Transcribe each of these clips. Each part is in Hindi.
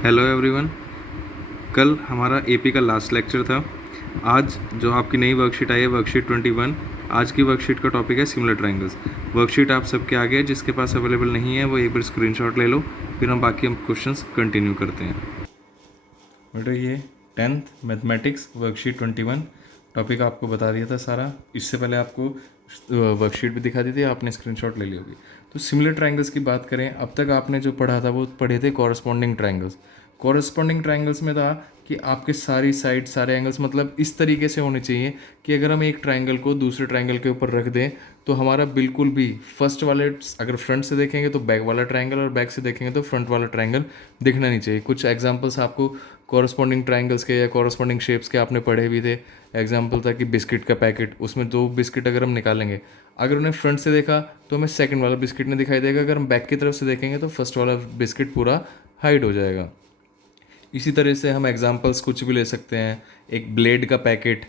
Hello everyone. कल हमारा एपी का लास्ट लेक्चर था। आज जो आपकी नई वर्कशीट आई है वर्कशीट 21, आज की वर्कशीट का टॉपिक है सिमिलर ट्रायंगल्स। वर्कशीट आप सबके आगे है, जिसके पास अवेलेबल नहीं है वो एक बार स्क्रीनशॉट ले लो, फिर हम क्वेश्चंस कंटिन्यू करते हैं। बेटा ये 10th मैथमेटिक्स वर्कशीट 21 टॉपिक आपको बता दिया था सारा। इससे पहले आपको वर्कशीट भी दिखा दी थी, आपने स्क्रीनशॉट ले ली होगी। तो सिमिलर ट्रायंगल्स की बात करें, अब तक आपने जो पढ़ा था वो पढ़े थे कॉरस्पॉन्डिंग ट्रायंगल्स। कॉरस्पॉन्डिंग ट्रायंगल्स में था कि आपके सारी साइड सारे एंगल्स मतलब इस तरीके से होने चाहिए कि अगर हम एक ट्रायंगल को दूसरे ट्रायंगल के ऊपर रख दें तो हमारा बिल्कुल भी फर्स्ट वाले, अगर फ्रंट से देखेंगे तो बैक वाला ट्रायंगल और बैक से देखेंगे तो फ्रंट वाला ट्रायंगल दिखना नहीं चाहिए। कुछ एग्जांपल्स आपको कॉरस्पॉन्डिंग ट्रायंगल्स के या कॉरस्पॉन्डिंग शेप्स के आपने पढ़े भी थे। एग्जांपल था कि बिस्किट का पैकेट, उसमें दो बिस्किट अगर हम निकालेंगे, अगर उन्हें फ्रंट से देखा तो हमें सेकंड वाला बिस्किट नहीं दिखाई देगा, अगर हम बैक की तरफ से देखेंगे तो फर्स्ट वाला बिस्किट पूरा हाइड हो जाएगा। इसी तरह से हम एग्जांपल्स कुछ भी ले सकते हैं, एक ब्लेड का पैकेट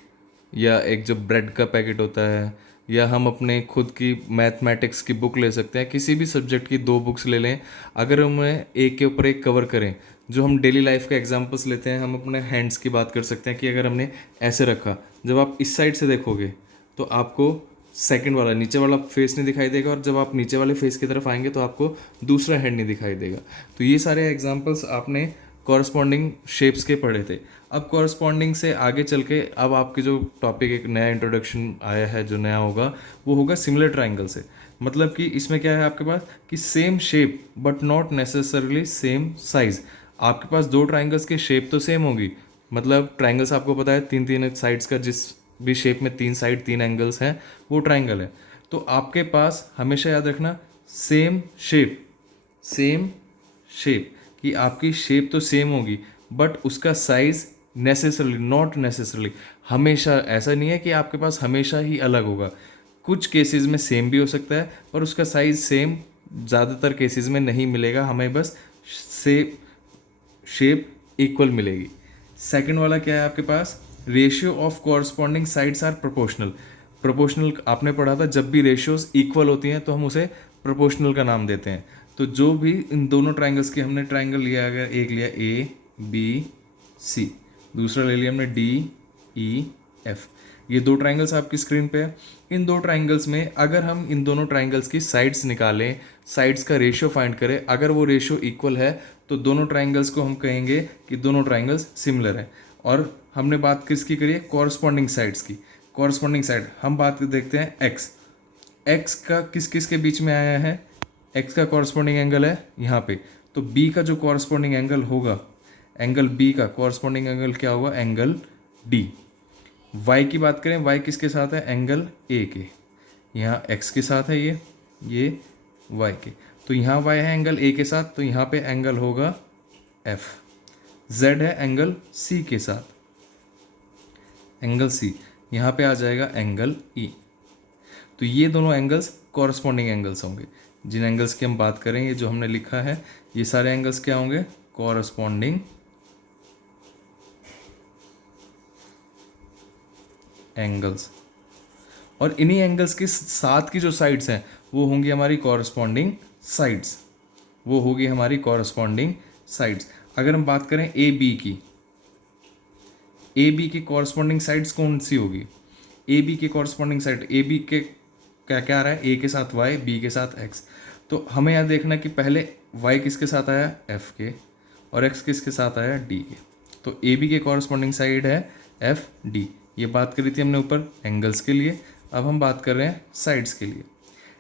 या एक जो ब्रेड का पैकेट होता है, या हम अपने खुद की मैथमेटिक्स की बुक ले सकते हैं। किसी भी सब्जेक्ट की दो बुक्स ले लें, अगर हमें एक के ऊपर एक कवर करें, जो हम डेली लाइफ के एग्जांपल्स लेते हैं, हम अपने हैंड्स की बात कर सकते हैं कि अगर हमने ऐसे रखा, जब आप इस साइड से देखोगे तो आपको सेकंड वाला नीचे वाला फेस नहीं दिखाई देगा, और जब आप नीचे वाले फेस की तरफ आएंगे तो आपको दूसरा हैंड नहीं दिखाई देगा। तो ये सारे एग्जांपल्स आपने कॉरस्पॉन्डिंग शेप्स के पढ़े थे। अब कॉरस्पॉन्डिंग से आगे चल के अब आपके जो टॉपिक एक नया इंट्रोडक्शन आया है, जो नया होगा वो होगा सिमिलर ट्राइंगल से। मतलब कि इसमें क्या है आपके पास कि same shape but not necessarily same size. आपके पास दो ट्राइंगल्स की शेप तो सेम होगी, मतलब ट्राइंगल्स आपको पता है तीन तीन साइड्स का, जिस भी शेप में तीन साइड तीन एंगल्स हैं वो ट्राइंगल है। तो आपके पास हमेशा याद रखना सेम शेप, सेम शेप कि आपकी शेप तो सेम होगी बट उसका साइज नेसेसरली नॉट नेसेसरली, हमेशा ऐसा नहीं है कि आपके पास हमेशा ही अलग होगा। कुछ केसेस में सेम भी हो सकता है पर उसका साइज सेम ज़्यादातर केसेस में नहीं मिलेगा, हमें बस से शेप इक्वल मिलेगी। सेकंड वाला क्या है आपके पास, ratio of corresponding sides are proportional. Proportional आपने पढ़ा था, जब भी रेशियोज इक्वल होती हैं तो हम उसे प्रोपोर्शनल का नाम देते हैं। तो जो भी इन दोनों ट्राइंगल्स की हमने ट्राइंगल लिया, अगर एक लिया ए बी सी, दूसरा ले लिया हमने डी ई एफ, ये दो ट्राइंगल्स आपकी स्क्रीन पे है। इन दो ट्राइंगल्स में अगर हम इन दोनों ट्राइंगल्स की साइड्स निकालें, साइड्स का रेशियो फाइंड करें, अगर वो रेशियो इक्वल है तो दोनों ट्राइंगल्स को हम कहेंगे कि दोनों ट्राइंगल्स सिमिलर हैं। और हमने बात किसकी करी है, कॉरस्पॉन्डिंग साइड्स की। कॉरस्पॉन्डिंग साइड हम बात देखते हैं एक्स, एक्स का किस किस के बीच में आया है, एक्स का कॉरस्पॉन्डिंग एंगल है यहाँ पे, तो बी का जो कॉरस्पॉन्डिंग एंगल होगा, एंगल बी का कॉरस्पॉन्डिंग एंगल क्या होगा, एंगल डी। वाई की बात करें, वाई किसके साथ है, एंगल ए के, यहाँ एक्स के साथ है ये वाई के, तो यहाँ वाई है एंगल ए के साथ, तो यहाँ पे एंगल होगा एफ। जेड है एंगल सी के साथ, एंगल सी, यहाँ पे आ जाएगा एंगल ई। तो ये दोनों एंगल्स कॉरस्पॉन्डिंग एंगल्स होंगे। जिन एंगल्स की हम बात करें, ये जो हमने लिखा है, ये सारे एंगल्स क्या होंगे, कॉरस्पॉन्डिंग एंगल्स। और इन्हीं एंगल्स के साथ की जो साइड्स हैं वो होंगी हमारी कॉरस्पॉन्डिंग साइड्स, वो होगी हमारी कॉरस्पॉन्डिंग साइड्स। अगर हम बात करें ए बी की, ए बी की कॉरस्पॉन्डिंग साइड्स कौन सी होगी, ए बी की कॉरस्पॉन्डिंग साइड, ए बी के क्या क्या आ रहा है, ए के साथ वाई, बी के साथ एक्स। तो हमें यहाँ देखना कि पहले वाई किसके साथ आया, एफ के, और एक्स किसके साथ आया, डी के। तो ए बी के कॉरस्पॉन्डिंग साइड है एफ डी। ये बात करी थी हमने ऊपर एंगल्स के लिए, अब हम बात कर रहे हैं साइड्स के लिए।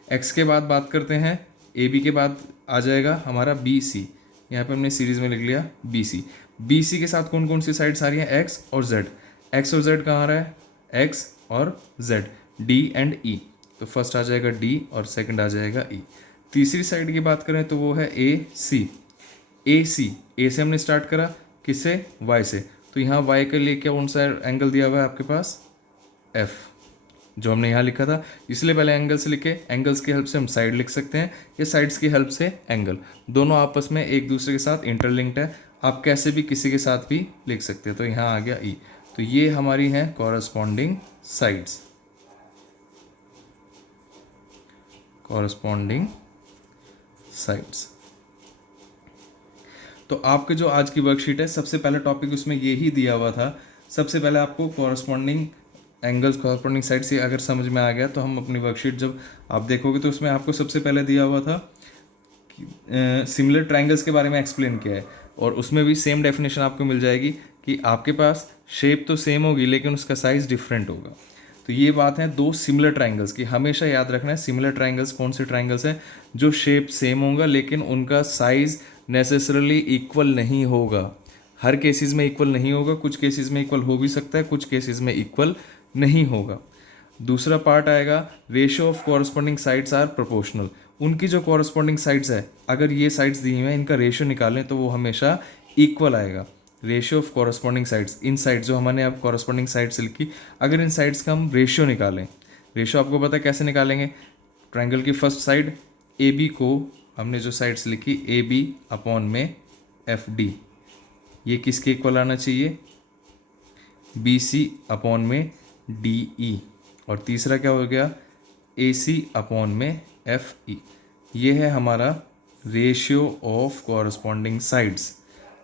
एक्स के बाद बात करते हैं, ए बी के बाद आ जाएगा हमारा बी सी, यहाँ पे हमने सीरीज में लिख लिया बी सी। बी सी के साथ कौन कौन सी साइड्स आ रही हैं, एक्स और जेड। एक्स और जेड कहाँ आ रहा है, एक्स और जेड, डी एंड ई। तो फर्स्ट आ जाएगा डी और सेकंड आ जाएगा ई। तीसरी साइड की बात करें तो वो है ए सी। ए सी, ए से हमने स्टार्ट करा, किससे, वाई से, तो यहाँ वाई के लिए क्या कौन सा एंगल दिया हुआ है आपके पास, एफ, जो हमने यहाँ लिखा था। इसलिए पहले एंगल से लिखे, एंगल्स की हेल्प से हम साइड लिख सकते हैं, या साइड्स की हेल्प से एंगल, दोनों आपस में एक दूसरे के साथ इंटरलिंक्ड है, आप कैसे भी किसी के साथ भी लिख सकते हैं। तो यहाँ आ गया ई। तो ये हमारी हैं कॉरस्पॉन्डिंग साइड्स, कॉरस्पॉन्डिंग साइड्स। तो आपके जो आज की वर्कशीट है, सबसे पहला टॉपिक उसमें यही दिया हुआ था। सबसे पहले आपको कॉरस्पॉन्डिंग एंगल्स, कॉरस्पॉन्डिंग साइड से अगर समझ में आ गया तो हम अपनी वर्कशीट जब आप देखोगे तो उसमें आपको सबसे पहले दिया हुआ था सिमिलर ट्रायंगल्स के बारे में एक्सप्लेन किया है, और उसमें भी सेम डेफिनेशन आपको मिल जाएगी कि आपके पास शेप तो सेम होगी लेकिन उसका साइज़ डिफरेंट होगा। तो ये बात है दो सिमिलर ट्रायंगल्स की, हमेशा याद रखना है। सिमिलर ट्रायंगल्स कौन से ट्रायंगल्स हैं? जो शेप सेम होगा लेकिन उनका साइज़ नेसेसरली इक्वल नहीं होगा। हर केसेस में इक्वल नहीं होगा, कुछ केसेस में इक्वल हो भी सकता है, कुछ केसेस में इक्वल नहीं होगा। दूसरा पार्ट आएगा ratio of corresponding sides are proportional. उनकी जो कॉरस्पॉन्डिंग साइड्स है, अगर ये साइड्स दी हुई हैं, इनका रेशियो निकालें तो वो हमेशा इक्वल आएगा। Ratio of corresponding sides, in sides जो हमने अब कॉरस्पॉन्डिंग साइड्स लिखी, अगर इन साइड्स का हम रेशियो निकालें, रेशियो आपको पता है कैसे निकालेंगे? ट्रायंगल की फर्स्ट साइड ए बी को हमने जो साइड्स लिखी ए बी अपॉन में एफ डी, ये किसके इक्वल आना चाहिए? बी सी अपॉन में डी ई। और तीसरा क्या हो गया? ए सी अपॉन में एफ ई। ये है हमारा रेशियो ऑफ कॉरस्पॉन्डिंग साइड्स।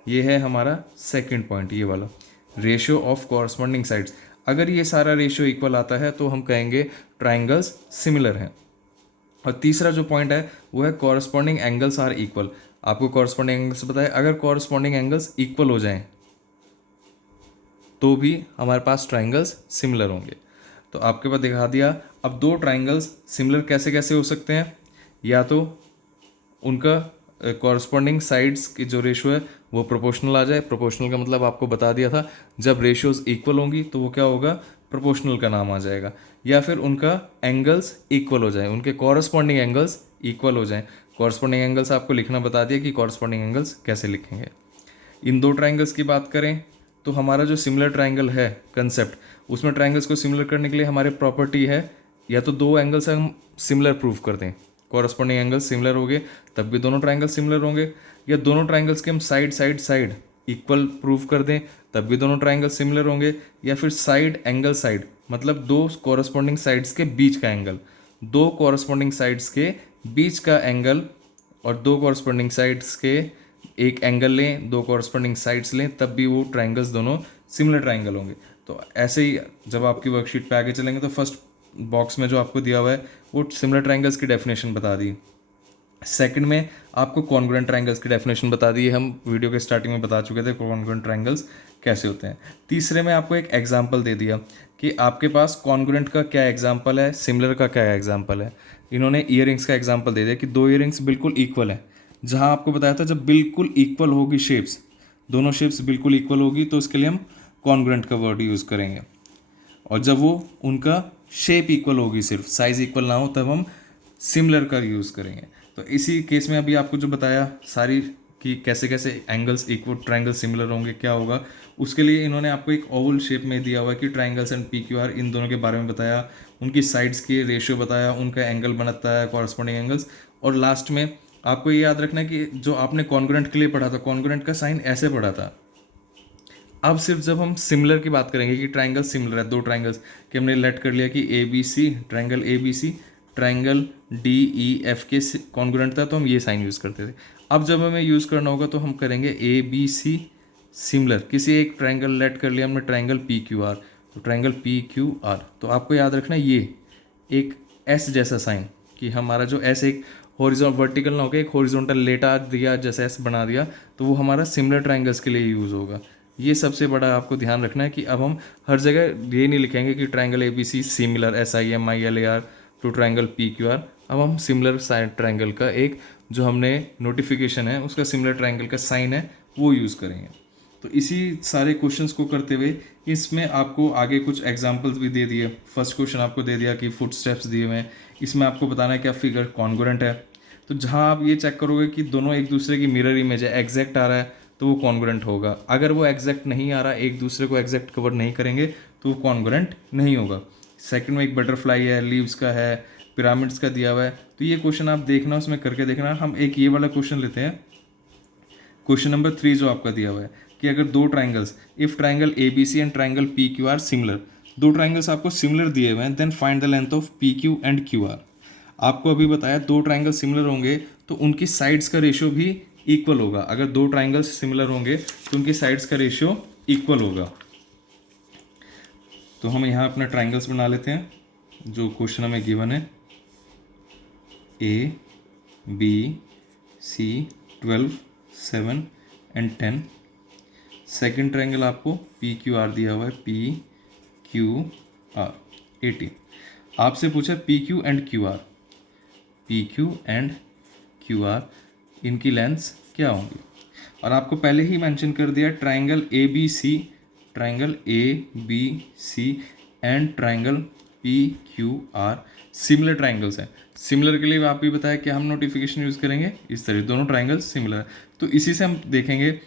ये है हमारा सेकंड पॉइंट, ये वाला रेशियो ऑफ कॉरस्पॉन्डिंग साइड्स। अगर ये सारा रेशियो इक्वल आता है तो हम कहेंगे ट्रायंगल्स सिमिलर हैं। और तीसरा जो पॉइंट है वो है कॉरस्पॉन्डिंग एंगल्स आर इक्वल। आपको कॉरस्पॉन्डिंग एंगल्स पता है, अगर कॉरस्पॉन्डिंग एंगल्स इक्वल हो जाएं तो भी हमारे पास ट्रायंगल्स सिमिलर होंगे। तो आपके पास दिखा दिया। अब दो ट्रायंगल्स सिमिलर कैसे कैसे हो सकते हैं? या तो उनका कॉरस्पॉन्डिंग साइड्स की जो रेशियो है वो प्रोपोर्शनल आ जाए। प्रोपोर्शनल का मतलब आपको बता दिया था, जब रेशियोज इक्वल होंगी तो वो क्या होगा? प्रोपोर्शनल का नाम आ जाएगा। या फिर उनका एंगल्स इक्वल हो जाए, उनके कॉरस्पॉन्डिंग एंगल्स इक्वल हो जाएं। कॉरस्पॉन्डिंग एंगल्स आपको लिखना बता दिया कि कॉरस्पॉन्डिंग एंगल्स कैसे लिखेंगे। इन दो ट्रायंगल्स की बात करें तो हमारा जो सिमिलर ट्रायंगल है कंसेप्ट, उसमें ट्रायंगल्स को सिमिलर करने के लिए हमारे प्रॉपर्टी है या तो दो एंगल्स हम सिमिलर प्रूव कर दें, कॉरस्पॉन्डिंग एंगल्स सिमिलर हो गए तब भी दोनों ट्रायंगल्स सिमिलर होंगे, या दोनों ट्रायंगल्स के हम side side side equal prove कर दें तब भी दोनों ट्रायंगल्स सिमिलर होंगे, या फिर साइड एंगल साइड मतलब दो कॉरस्पॉन्डिंग साइड्स के बीच का एंगल, दो कॉरस्पॉन्डिंग साइड्स के बीच का एंगल और दो कॉरस्पॉन्डिंग साइड्स के एक एंगल लें, दो कॉरस्पॉन्डिंग साइड्स लें, तब भी वो ट्रायंगल्स दोनों सिमिलर ट्रायंगल होंगे। तो ऐसे ही जब आपकी वर्कशीट पे आगे चलेंगे तो फर्स्ट बॉक्स में जो आपको दिया हुआ है वो सिमिलर ट्रायंगल्स की डेफिनेशन बता दी। सेकंड में आपको कॉन्ग्रुएंट ट्रायंगल्स की डेफिनेशन बता दी। हम वीडियो के स्टार्टिंग में बता चुके थे कॉन्ग्रुएंट ट्रायंगल्स कैसे होते हैं। तीसरे में आपको एक एग्जांपल दे दिया कि आपके पास कॉन्ग्रुएंट का क्या एग्जांपल है, सिमिलर का क्या एग्जांपल है। इन्होंने ईयरिंग्स का एग्जांपल दे दिया कि दो ईयरिंग्स बिल्कुल इक्वल है। जहाँ आपको बताया था जब बिल्कुल इक्वल होगी शेप्स, दोनों शेप्स बिल्कुल इक्वल होगी तो उसके लिए हम कॉन्ग्रुएंट का वर्ड यूज़ करेंगे। और जब वो उनका शेप इक्वल होगी, सिर्फ साइज इक्वल ना हो, तब हम सिमिलर का यूज़ करेंगे। तो इसी केस में अभी आपको जो बताया सारी कि कैसे कैसे एंगल्स इक्वल ट्रायंगल सिमिलर होंगे, क्या होगा, उसके लिए इन्होंने आपको एक ओवल शेप में दिया हुआ है कि triangles and P Q R, इन दोनों के बारे में बताया, उनकी साइड्स की रेशियो बताया, उनका एंगल बनता है कॉरस्पॉन्डिंग एंगल्स। और लास्ट में आपको ये याद रखना है कि जो आपने कॉन्ग्रुएंट के लिए पढ़ा था, कॉन्ग्रुएंट का साइन ऐसे पढ़ा था। अब सिर्फ जब हम सिमिलर की बात करेंगे कि ट्रायंगल सिमिलर है, दो ट्रायंगल्स कि हमने लेट कर लिया कि A B C, triangle A B C triangle D E F के कॉन्ग्रुएंट था तो हम ये साइन यूज़ करते थे। अब जब हमें यूज़ करना होगा तो हम करेंगे ए बी सी सिमिलर, किसी एक ट्रायंगल लेट कर लिया हमने ट्रायंगल पी क्यू आर, तो ट्रायंगल पी क्यू आर, तो आपको याद रखना ये एक एस जैसा साइन कि हमारा जो एस एक हॉरिजॉन्टल वर्टिकल ना होकर एक हॉरिजॉन्टल लेटा दिया जैसे एस बना दिया, तो वो हमारा सिमिलर ट्रायंगल्स के लिए यूज़ होगा। ये सबसे बड़ा आपको ध्यान रखना है कि अब हम हर जगह ये नहीं लिखेंगे कि triangle A B C similar S I M I L A R to triangle P Q R. अब हम सिमिलर साइड ट्रायंगल का एक जो हमने नोटिफिकेशन है उसका सिमिलर ट्रायंगल का साइन है वो यूज़ करेंगे। तो इसी सारे क्वेश्चंस को करते हुए इसमें आपको आगे कुछ एग्जांपल्स भी दे दिए। फर्स्ट क्वेश्चन आपको दे दिया कि फुट स्टेप्स दिए हुए हैं, इसमें आपको बताना है क्या फिगर कॉन्ग्रुएंट है। तो जहाँ आप ये चेक करोगे कि दोनों एक दूसरे की मिरर इमेज है, एग्जैक्ट आ रहा है, तो वो कॉन्ग्रुएंट होगा। अगर वो एग्जैक्ट नहीं आ रहा, एक दूसरे को एग्जैक्ट कवर नहीं करेंगे, तो वो कॉन्ग्रुएंट नहीं होगा। सेकंड में एक बटरफ्लाई है, लीव्स का है, पिरामिड्स का दिया हुआ है, तो ये क्वेश्चन आप देखना, उसमें करके देखना। हम एक ये वाला क्वेश्चन लेते हैं, क्वेश्चन नंबर 3 जो आपका दिया हुआ है कि अगर दो triangles, if triangle A B C and triangle P Q R similar, दो ट्राइंगल्स आपको सिमिलर दिए हुए हैं, then find the length of P Q and Q R. आपको अभी बताया दो ट्राइंगल सिमिलर होंगे तो उनकी साइड्स का रेशियो भी इक्वल होगा। अगर दो ट्राइंगल्स सिमिलर होंगे तो उनकी साइड्स का रेशियो इक्वल होगा। तो हम यहाँ अपना ट्राइंगल्स बना लेते हैं जो क्वेश्चन हमें गिवन है। ABC 12, 7 and 10। सेकेंड ट्राइंगल आपको PQR दिया हुआ है, PQR 18। आपसे पूछा PQ and QR, PQ and QR इनकी लेंथ्स क्या होंगी, और आपको पहले ही मेंशन कर दिया triangle ABC and triangle PQR similar triangles हैं। सिमिलर के लिए आप भी बताया कि हम नोटिफिकेशन यूज़ करेंगे इस तरह, दोनों ट्राइंगल्स सिमिलर है। तो इसी से हम देखेंगे,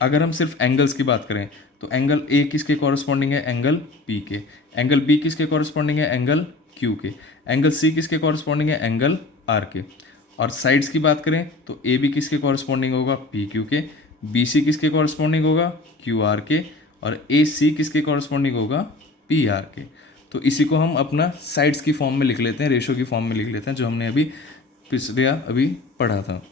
अगर हम सिर्फ एंगल्स की बात करें तो एंगल A किसके कॉरस्पॉन्डिंग है, एंगल P के। एंगल B किसके कॉरस्पॉन्डिंग है, एंगल Q के। एंगल C किसके कॉरस्पॉन्डिंग है, एंगल R के। और साइड्स की बात करें तो AB किसके कॉरस्पॉन्डिंग होगा, PQ के। BC किसके कॉरस्पॉन्डिंग होगा, QR के। और AC किसके कॉरस्पॉन्डिंग होगा, PR के। तो इसी को हम अपना साइड्स की फॉर्म में लिख लेते हैं, रेशो की फॉर्म में लिख लेते हैं, जो हमने अभी पढ़ा था।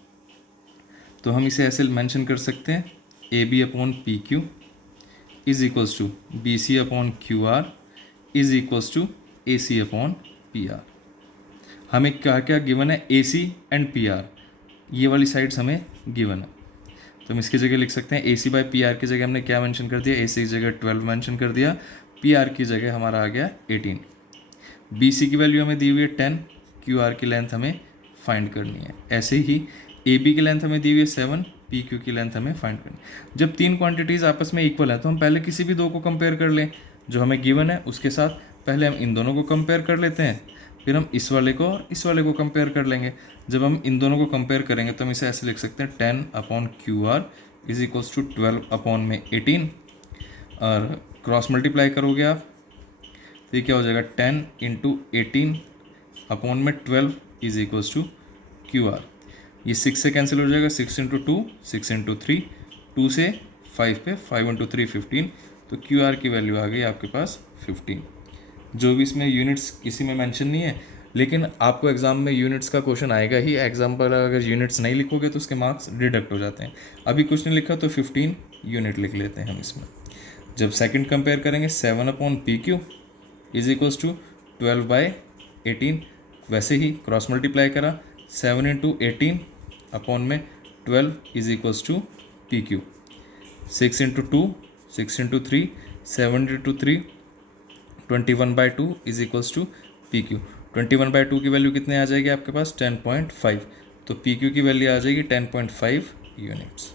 तो हम इसे ऐसे मेंशन कर सकते हैं, AB upon PQ is equals to BC upon QR is equals to AC upon PR। हमें क्या क्या गिवन है, AC एंड PR, ये वाली साइड्स हमें गिवन है। तो हम इसकी जगह लिख सकते हैं AC बाई PR की जगह हमने क्या मेंशन कर दिया, AC की जगह 12 मेंशन कर दिया, PR की जगह हमारा आ गया 18। BC की वैल्यू हमें दी हुई है 10, QR की लेंथ हमें फाइंड करनी है। ऐसे ही AB की लेंथ हमें दी हुई है 7, PQ की लेंथ हमें फाइंड करनी है। जब तीन क्वांटिटीज़ आपस में इक्वल है तो हम पहले किसी भी दो को कंपेयर कर लें जो हमें गिवन है, उसके साथ पहले हम इन दोनों को कंपेयर कर लेते हैं, फिर हम इस वाले को और इस वाले को कंपेयर कर लेंगे। जब हम इन दोनों को कंपेयर करेंगे तो हम इसे ऐसे लिख सकते हैं 10 upon QR is equals to 12 upon में 18, और क्रॉस मल्टीप्लाई करोगे आप तो ये क्या हो जाएगा, 10 इंटू 18 अपॉन में 12 इज इक्वल्स टू QR। ये 6 से कैंसिल हो जाएगा, 6 इंटू 2 6 इंटू 3, 2 से 5 पे 5 इंटू 3 15। तो QR की वैल्यू आ गई आपके पास 15। जो भी इसमें यूनिट्स किसी में मेंशन नहीं है, लेकिन आपको एग्जाम में यूनिट्स का क्वेश्चन आएगा ही। एग्जाम पर अगर यूनिट्स नहीं लिखोगे तो उसके मार्क्स डिडक्ट हो जाते हैं। अभी कुछ नहीं लिखा तो 15 यूनिट लिख लेते हैं हम इसमें। जब सेकंड कंपेयर करेंगे 7 upon PQ is equals to 12 by 18, वैसे ही क्रॉस मल्टीप्लाई करा 7 इंटू 18 अपॉन में 12 is equals to PQ। 6 into 2 6 into 3 7 into 3 21 by 2 is equals to PQ। 21 by 2 की वैल्यू कितने आ जाएगी आपके पास, 10.5। तो PQ की वैल्यू आ जाएगी 10.5 यूनिट्स।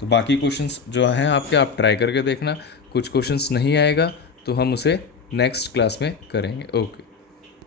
तो बाकी क्वेश्चंस जो हैं आपके, आप ट्राई करके देखना। कुछ क्वेश्चंस नहीं आएगा तो हम उसे नेक्स्ट क्लास में करेंगे। ओके।